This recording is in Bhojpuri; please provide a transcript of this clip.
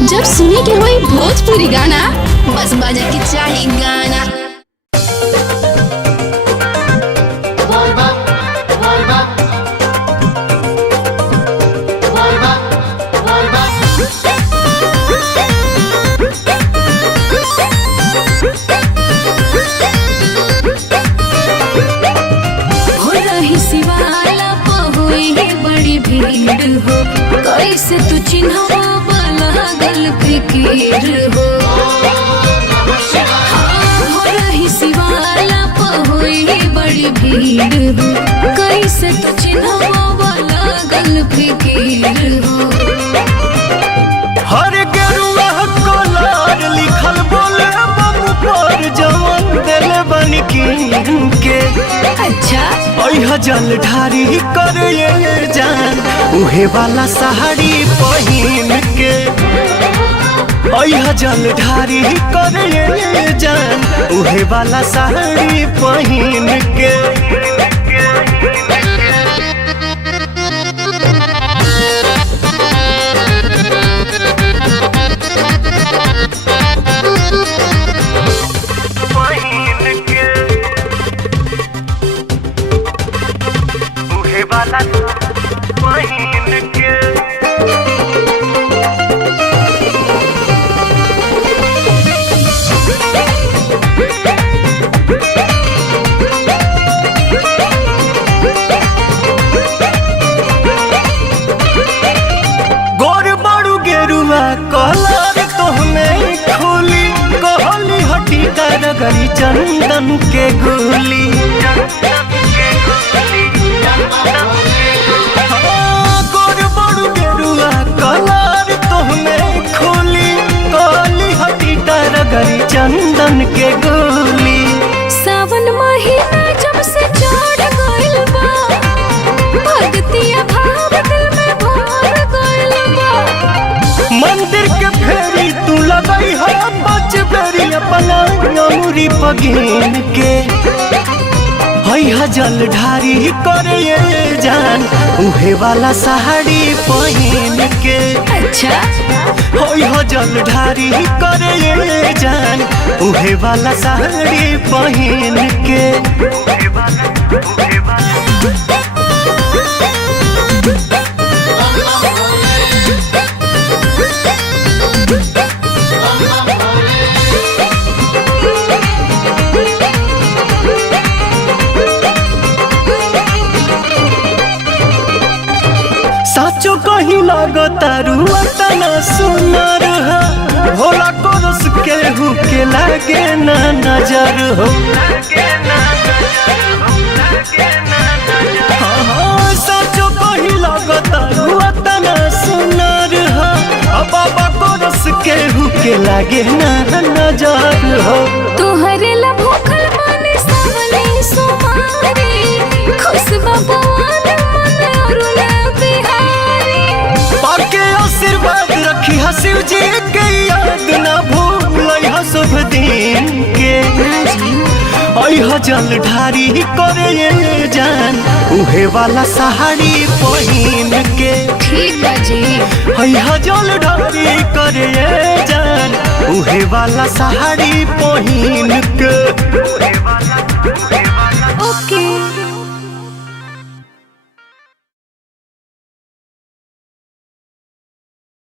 जब सुने के होई भोजपुरी गाना बस बजे के चाही गाना। कैसे तू चिन्हवा लागल फिकीर हो हो रही शिवाला पहुई बड़ी भीड़ हो कैसे तू चिन्हवा लागल फिकीर हो। हर गेरुआ कलर लिखल बोले बम पर जवन दिल बन के अच्छा ओह जल ढारी कर जान उहे वाला साड़ी पहिन के ओह जल ढारी कर जान उहे वाला साड़ी पहिन के। कलर तोहमे खोली कहली हटी करगरी चंदन के गोली गोर बड़ू गेरुआ कलर तोहमे खोली कहली हटी करगरी चंदन के गोली। सावन महीना जब से चढ़ गइल बा भक्तिया भाव दिल में भर गइल बा। मंदिर के फेरी तू लगई है बच बेरी अपना अमूरी पगीन के है जल ढारी करे जान उहे वाला साड़ी पहिन के। अच्छा है जल ढारी करे जान उहे वाला साड़ी पहिन के। साचो कहीं लागता रुआ तना सुनर हो भोला कोरस के हु के लागे ना नजर हो। साचो कहीं लागता रुआ तना सुनर हो बाबा कोरस के हु के लागे ना नजर हो। तोहरे ला भूखल माने सावली सुमारी खुशबा पवन मन अरुण बिहारी पाके आशीर्वाद रखी शिव जी के याद ना भूल शुभ दिन के। ओह जल ढारी करे जान उहे वाला साड़ी पहिन के। ठीक बा जी है जल ढारी करे जान उहे वाला साड़ी पहिन के।